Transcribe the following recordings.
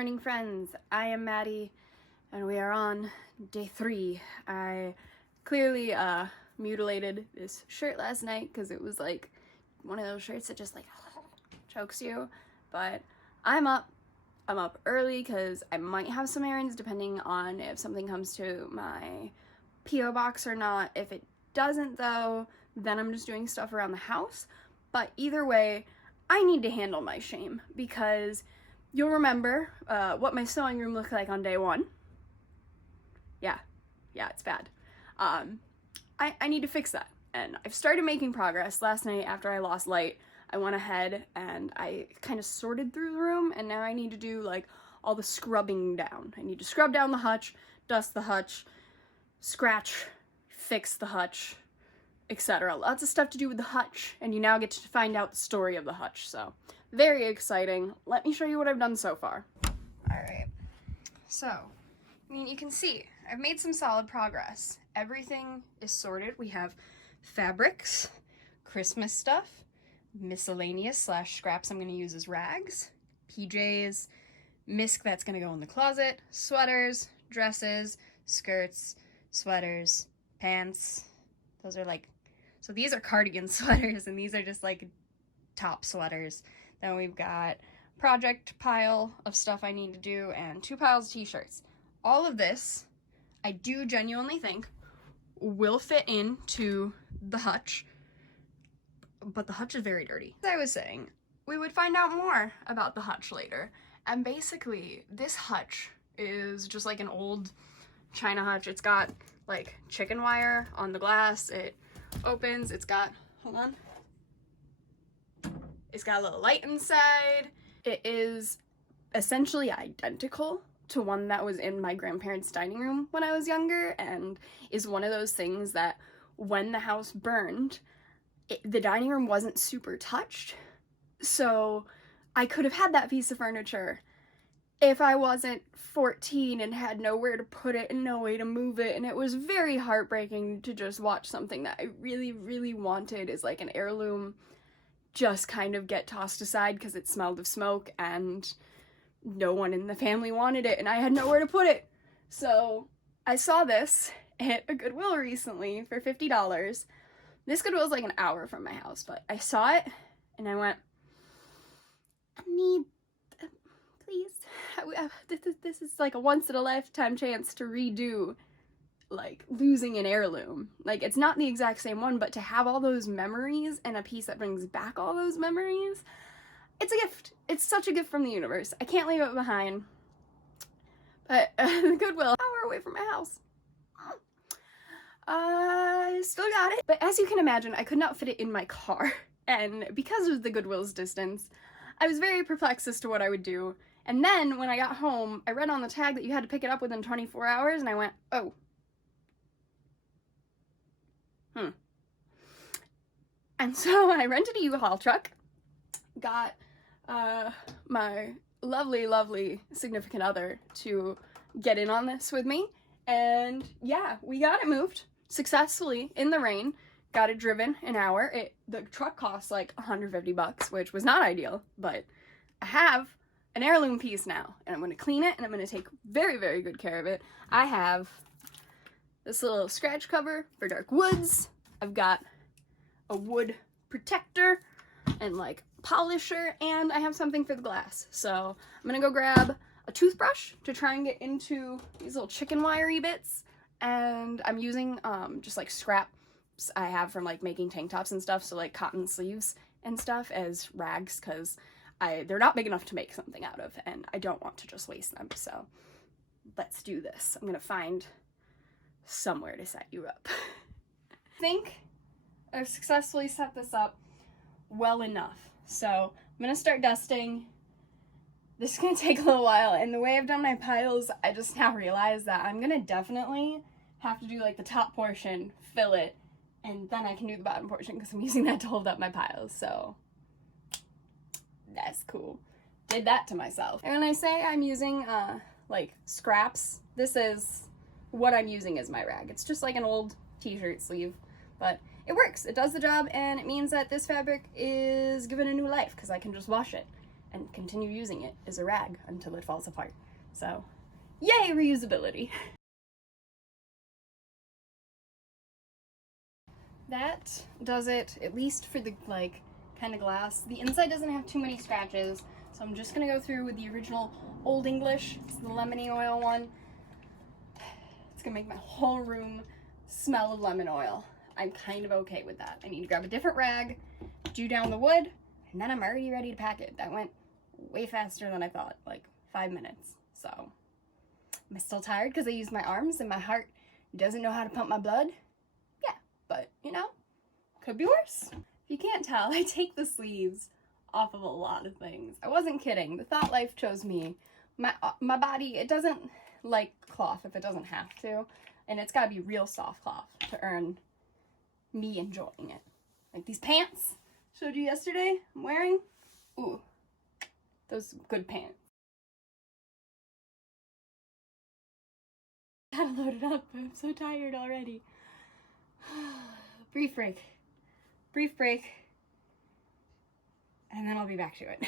morning, friends. I am Maddie, and we are on day 3. I clearly mutilated this shirt last night because it was like one of those shirts that just like chokes you. But I'm up early because I might have some errands depending on if something comes to my P.O. box or not. If it doesn't though, then I'm just doing stuff around the house. But either way, I need to handle my shame because you'll remember what my sewing room looked like on day 1. Yeah, it's bad. I need to fix that, and I've started making progress. Last night after I lost light, I went ahead and I kind of sorted through the room, and now I need to do like all the scrubbing down. I need to scrub down the hutch, dust the hutch, scratch, fix the hutch, etc. Lots of stuff to do with the hutch, and you now get to find out the story of the hutch, so very exciting. Let me show you what I've done so far. Alright, so, I mean, you can see, I've made some solid progress. Everything is sorted. We have fabrics, Christmas stuff, miscellaneous / scraps I'm going to use as rags, PJs, misc that's going to go in the closet, sweaters, dresses, skirts, sweaters, pants. Those are like, so these are cardigan sweaters, and these are just like top sweaters. Then we've got project pile of stuff I need to do and 2 piles of t-shirts. All of this, I do genuinely think, will fit into the hutch, but the hutch is very dirty. As I was saying, we would find out more about the hutch later, and basically this hutch is just like an old China hutch. It's got like chicken wire on the glass, it opens, it's got, hold on, it's got a little light inside. It is essentially identical to one that was in my grandparents' dining room when I was younger, and is one of those things that when the house burned, the dining room wasn't super touched, so I could have had that piece of furniture if I wasn't 14 and had nowhere to put it and no way to move it. And it was very heartbreaking to just watch something that I really, really wanted as like an heirloom just kind of get tossed aside because it smelled of smoke and no one in the family wanted it and I had nowhere to put it. So I saw this at a Goodwill recently for $50. This Goodwill is like an hour from my house, but I saw it and I went, I need, please, this is like a once-in-a-lifetime chance to redo like losing an heirloom. Like, it's not the exact same one, but to have all those memories and a piece that brings back all those memories, it's a gift. It's such a gift from the universe. I can't leave it behind. But the Goodwill, hour away from my house. I still got it. But as you can imagine, I could not fit it in my car. And because of the Goodwill's distance, I was very perplexed as to what I would do. And then when I got home, I read on the tag that you had to pick it up within 24 hours, and I went, oh. And so I rented a U-Haul truck, got my lovely, lovely significant other to get in on this with me, and yeah, we got it moved successfully in the rain, got it driven an hour. The truck cost like $150, which was not ideal, but I have an heirloom piece now, and I'm going to clean it, and I'm going to take very, very good care of it. I have this little scratch cover for dark woods. I've got a wood protector and like polisher, and I have something for the glass. So I'm gonna go grab a toothbrush to try and get into these little chicken wiry bits, and I'm using just like scraps I have from like making tank tops and stuff, so like cotton sleeves and stuff as rags, because they're not big enough to make something out of, and I don't want to just waste them. So let's do this. I'm gonna find somewhere to set you up. I think I've successfully set this up well enough. So I'm gonna start dusting. This is gonna take a little while, and the way I've done my piles, I just now realized that I'm gonna definitely have to do like the top portion, fill it, and then I can do the bottom portion because I'm using that to hold up my piles. So that's cool. Did that to myself. And when I say I'm using like scraps, this is what I'm using as my rag. It's just like an old t-shirt sleeve, but it works. It does the job, and it means that this fabric is given a new life because I can just wash it and continue using it as a rag until it falls apart. So, yay, reusability! That does it, at least for the, like, kind of glass. The inside doesn't have too many scratches, so I'm just gonna go through with the original Old English. It's the lemony oil one. It's gonna make my whole room smell of lemon oil. I'm kind of okay with that. I need to grab a different rag, do down the wood, and then I'm already ready to pack it. That went way faster than I thought, like 5 minutes. So, am I still tired because I used my arms and my heart doesn't know how to pump my blood? Yeah, but you know, could be worse. If you can't tell, I take the sleeves off of a lot of things. I wasn't kidding. The Thought Life chose me. My body, it doesn't like cloth if it doesn't have to, and it's gotta be real soft cloth to earn me enjoying it. Like these pants showed you yesterday I'm wearing. Ooh, those good pants. Gotta load it up. I'm so tired already. Brief break, and then I'll be back to it.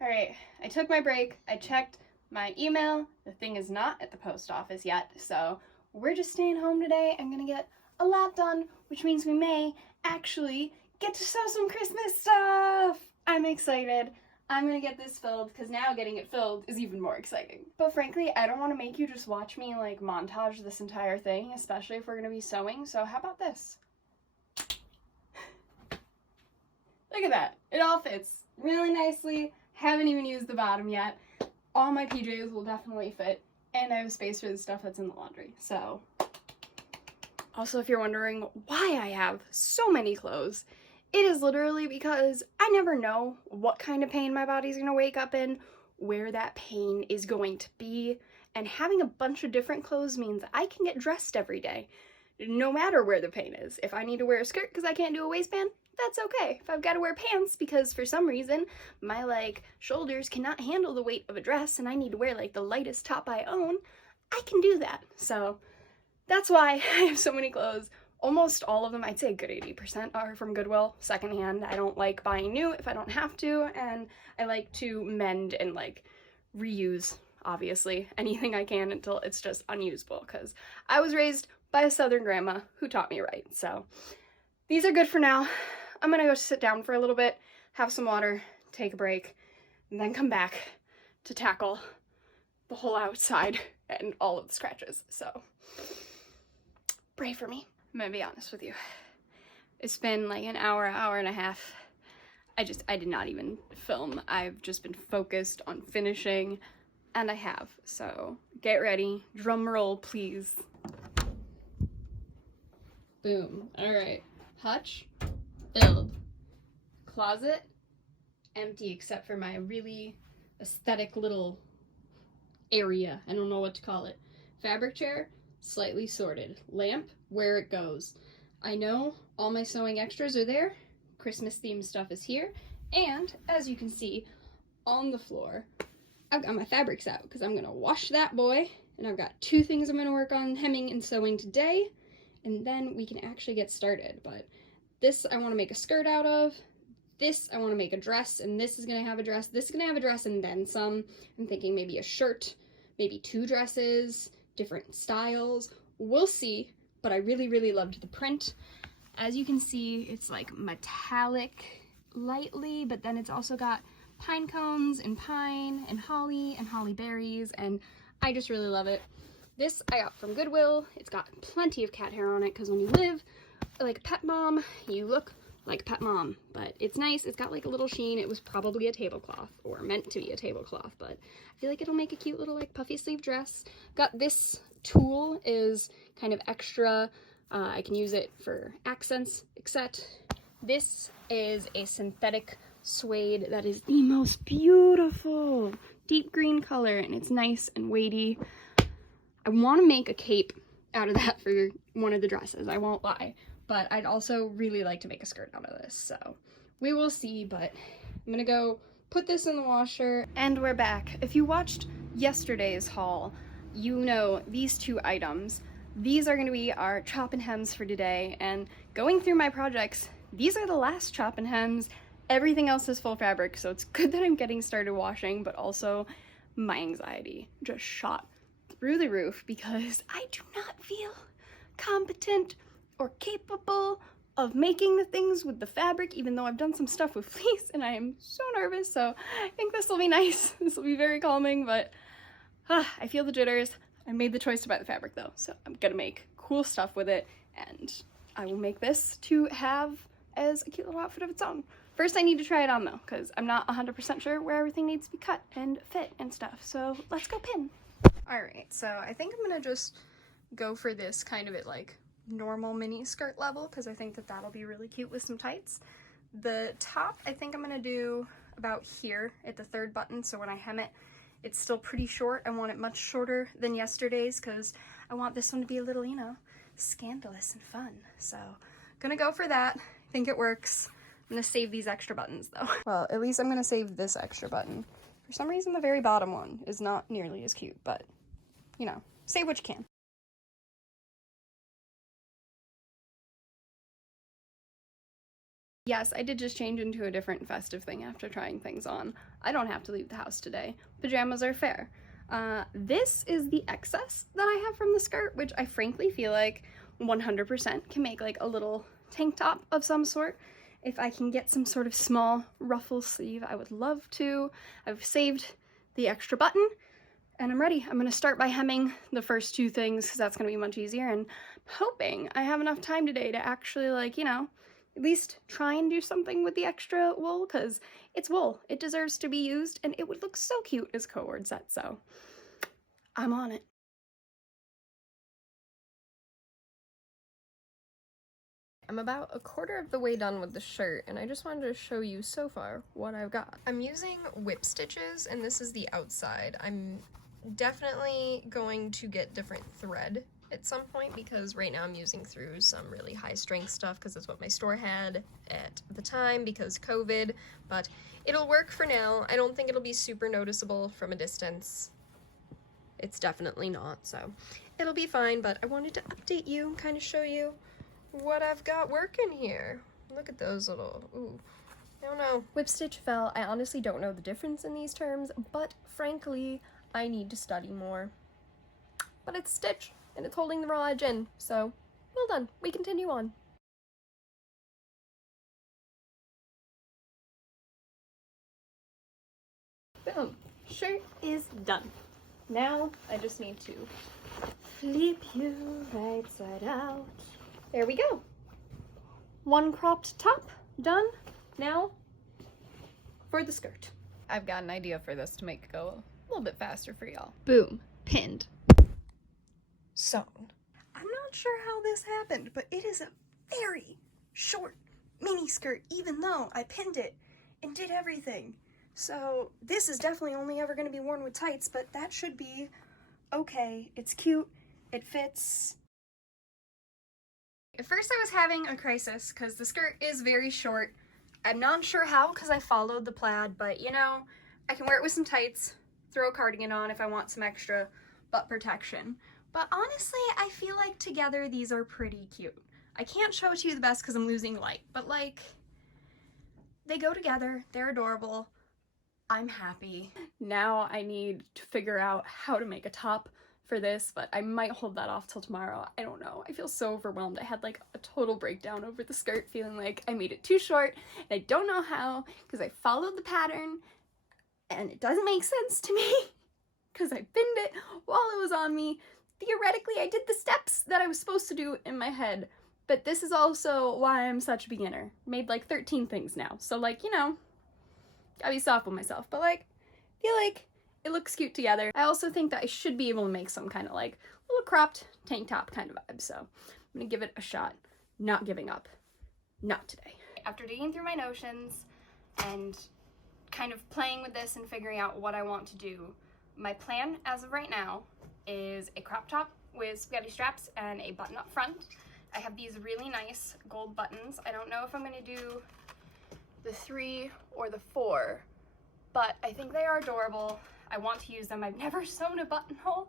All right, I took my break. I checked my email. The thing is not at the post office yet, so we're just staying home today. I'm gonna get a lot done, which means we may actually get to sew some Christmas stuff. I'm excited. I'm gonna get this filled because now getting it filled is even more exciting. But frankly, I don't want to make you just watch me like montage this entire thing, especially if we're gonna be sewing. So how about this? Look at that. It all fits really nicely. Haven't even used the bottom yet. All my PJs will definitely fit, and I have space for the stuff that's in the laundry. So, also if you're wondering why I have so many clothes, it is literally because I never know what kind of pain my body's gonna wake up in, where that pain is going to be, and having a bunch of different clothes means I can get dressed every day, no matter where the pain is. If I need to wear a skirt because I can't do a waistband, that's okay. If I've got to wear pants because for some reason my like shoulders cannot handle the weight of a dress and I need to wear like the lightest top I own, I can do that. So that's why I have so many clothes. Almost all of them, I'd say a good 80% are from Goodwill, secondhand. I don't like buying new if I don't have to, and I like to mend and like reuse, obviously, anything I can until it's just unusable, because I was raised by a Southern grandma who taught me right. So these are good for now. I'm gonna go sit down for a little bit, have some water, take a break, and then come back to tackle the whole outside and all of the scratches. So pray for me. I'm gonna be honest with you. It's been like an hour and a half. I did not even film. I've just been focused on finishing, and I have. So get ready. Drum roll, please. Boom. All right. Hutch, filled. Closet, empty except for my really aesthetic little area. I don't know what to call it. Fabric chair, slightly sorted. Lamp, where it goes. I know all my sewing extras are there. Christmas themed stuff is here. And as you can see on the floor, I've got my fabrics out because I'm gonna wash that boy. And I've got 2 things I'm gonna work on hemming and sewing today. And then we can actually get started. But this I want to make a skirt out of. This I want to make a dress, and this is going to have a dress. This is going to have a dress and then some. I'm thinking maybe a shirt, maybe 2 dresses, different styles. We'll see, but I really, really loved the print. As you can see, it's like metallic lightly, but then it's also got pine cones and pine and holly berries, and I just really love it. This I got from Goodwill. It's got plenty of cat hair on it because when you live like a pet mom, you look like a pet mom. But it's nice. It's got like a little sheen. It was probably a tablecloth or meant to be a tablecloth, but I feel like it'll make a cute little like puffy sleeve dress. Got this tulle is kind of extra. I can use it for accents, except this is a synthetic suede that is the most beautiful deep green color, and it's nice and weighty. I want to make a cape out of that for one of the dresses, I won't lie, but I'd also really like to make a skirt out of this, so we will see. But I'm gonna go put this in the washer. And we're back. If you watched yesterday's haul, you know these 2 items. These are gonna be our chop and hems for today, and going through my projects, these are the last chop and hems, Everything else is full fabric, so it's good that I'm getting started washing, but also my anxiety just shot through the roof because I do not feel competent or capable of making the things with the fabric, even though I've done some stuff with fleece, and I am so nervous. So I think this will be nice. This will be very calming, but I feel the jitters. I made the choice to buy the fabric though, so I'm gonna make cool stuff with it, and I will make this to have as a cute little outfit of its own. First, I need to try it on though, because I'm not 100% sure where everything needs to be cut and fit and stuff. So let's go pin. All right, so I think I'm gonna just go for this kind of at like normal mini skirt level, because I think that that'll be really cute with some tights. The top, I think I'm gonna do about here at the third button, so when I hem it, it's still pretty short. I want it much shorter than yesterday's because I want this one to be a little, you know, scandalous and fun. So gonna go for that. I think it works. I'm gonna save these extra buttons though. Well, at least I'm gonna save this extra button. For some reason, the very bottom one is not nearly as cute, but you know, save what you can. Yes, I did just change into a different festive thing after trying things on. I don't have to leave the house today. Pajamas are fair. This is the excess that I have from the skirt, which I frankly feel like 100% can make like a little tank top of some sort. If I can get some sort of small ruffle sleeve, I would love to. I've saved the extra button and I'm ready. I'm gonna start by hemming the first two things because that's gonna be much easier, and hoping I have enough time today to actually, like, you know, at least try and do something with the extra wool, because it's wool. It deserves to be used, and it would look so cute as co-ord set, so I'm on it. I'm about a quarter of the way done with the shirt, and I just wanted to show you so far what I've got. I'm using whip stitches, and this is the outside. I'm definitely going to get different thread at some point, because right now I'm using through some really high strength stuff because that's what my store had at the time because COVID, but it'll work for now. I don't think it'll be super noticeable from a distance. It's definitely not, so it'll be fine, but I wanted to update you, kind of show you what I've got working here. Look at those little, ooh, I don't know. Whip stitch fell. I honestly don't know the difference in these terms, but frankly, I need to study more. But it's stitch, and it's holding the raw edge in, so well done. We continue on. Boom. Shirt is done. Now I just need to flip you right side out. There we go. One cropped top done. Now for the skirt. I've got an idea for this to make it go a little bit faster for y'all. Boom. Pinned. Sewn. I'm not sure how this happened, but it is a very short mini skirt, even though I pinned it and did everything. So this is definitely only ever going to be worn with tights, but that should be okay. It's cute. It fits. At first I was having a crisis because the skirt is very short. I'm not sure how because I followed the plaid, but you know, I can wear it with some tights, throw a cardigan on if I want some extra butt protection. But honestly, I feel like together these are pretty cute. I can't show it to you the best because I'm losing light, but like, they go together, they're adorable. I'm happy. Now I need to figure out how to make a top for this, but I might hold that off till tomorrow. I don't know. I feel so overwhelmed. I had like a total breakdown over the skirt, feeling like I made it too short, and I don't know how because I followed the pattern and it doesn't make sense to me because I pinned it while it was on me. Theoretically, I did the steps that I was supposed to do in my head, but this is also why I'm such a beginner. Made like 13 things now, so like, you know, gotta be soft with myself, but like, I feel like it looks cute together. I also think that I should be able to make some kind of like little cropped tank top kind of vibe, so I'm gonna give it a shot. Not giving up. Not today. After digging through my notions and kind of playing with this and figuring out what I want to do, my plan as of right now is a crop top with spaghetti straps and a button up front. I have these really nice gold buttons. I don't know if I'm gonna do the 3 or the 4, but I think they are adorable. I want to use them. I've never sewn a buttonhole,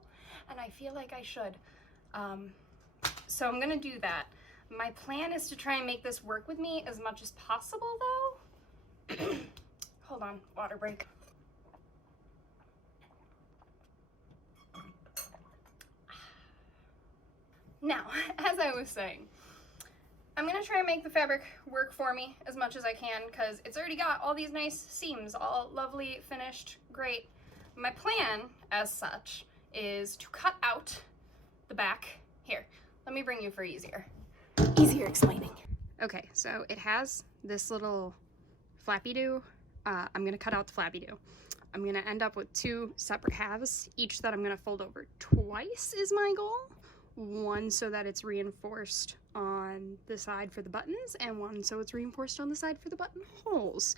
and I feel like I should. So I'm gonna do that. My plan is to try and make this work with me as much as possible though, Hold on, water break. Now, as I was saying, I'm gonna try and make the fabric work for me as much as I can because it's already got all these nice seams, all lovely, finished, great. My plan, as such, is to cut out the back. Here, let me bring you for easier explaining. Okay, so it has this little flappy-do. I'm gonna cut out the flappy-do. I'm gonna end up with two separate halves, each that I'm gonna fold over twice is my goal. One so that it's reinforced on the side for the buttons, and one so it's reinforced on the side for the buttonholes.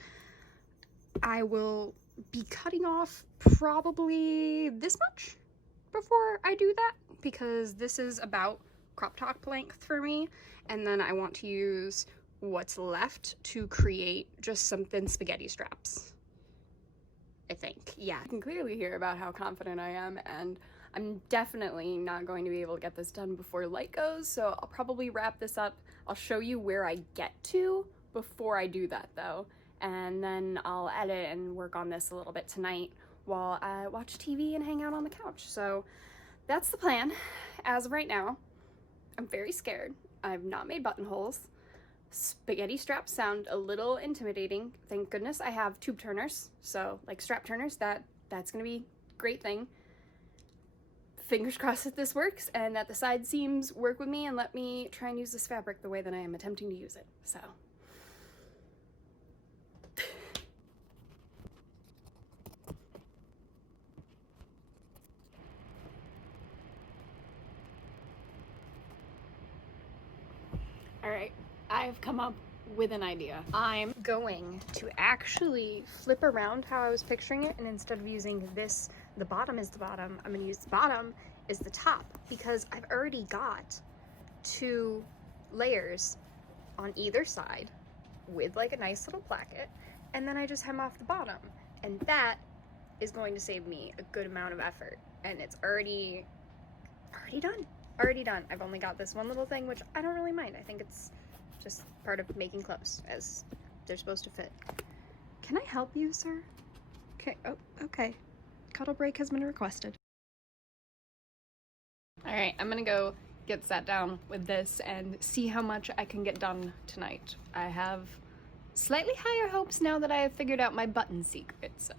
I will be cutting off probably this much before I do that, because this is about crop top length for me, and then I want to use what's left to create just some thin spaghetti straps, I think. Yeah, you can clearly hear about how confident I am, and I'm definitely not going to be able to get this done before light goes, so I'll probably wrap this up. I'll show you where I get to before I do that though, and then I'll edit and work on this a little bit tonight while I watch TV and hang out on the couch. So that's the plan. As of right now, I'm very scared. I've not made buttonholes. Spaghetti straps sound a little intimidating. Thank goodness I have tube turners, so like strap turners, that's gonna be a great thing. Fingers crossed that this works and that the side seams work with me and let me try and use this fabric the way that I am attempting to use it. So all right, I've come up with an idea. I'm going to actually flip around how I was picturing it, and instead of using this, the bottom is the bottom, I'm gonna use the bottom is the top, because I've already got two layers on either side with like a nice little placket, and then I just hem off the bottom, and that is going to save me a good amount of effort, and it's already done. I've only got this one little thing, which I don't really mind. I think it's just part of making clothes, as they're supposed to fit. Can I help you, sir? Okay, oh, okay. Cuddle break has been requested. All right, I'm gonna go get sat down with this and see how much I can get done tonight. I have slightly higher hopes now that I have figured out my button secret, so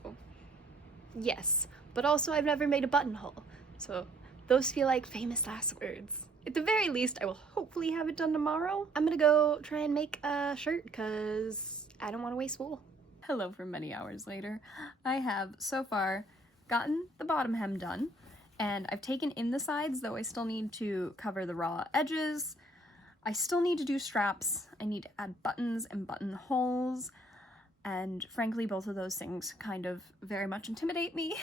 yes. But also I've never made a buttonhole, so those feel like famous last words. At the very least, I will hopefully have it done tomorrow. I'm gonna go try and make a shirt because I don't want to waste wool. Hello from many hours later. I have so far gotten the bottom hem done, and I've taken in the sides, though I still need to cover the raw edges. I still need to do straps. I need to add buttons and buttonholes, and frankly, both of those things kind of very much intimidate me.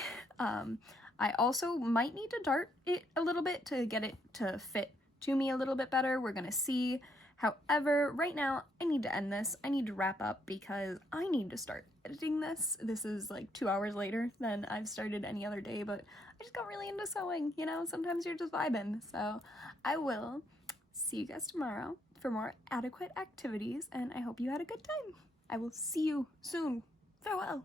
I also might need to dart it a little bit to get it to fit to me a little bit better. We're gonna see. However, right now, I need to end this. I need to wrap up because I need to start editing this. This is like 2 hours later than I've started any other day, but I just got really into sewing, you know? Sometimes you're just vibing. So I will see you guys tomorrow for more adequate activities, and I hope you had a good time. I will see you soon. Farewell.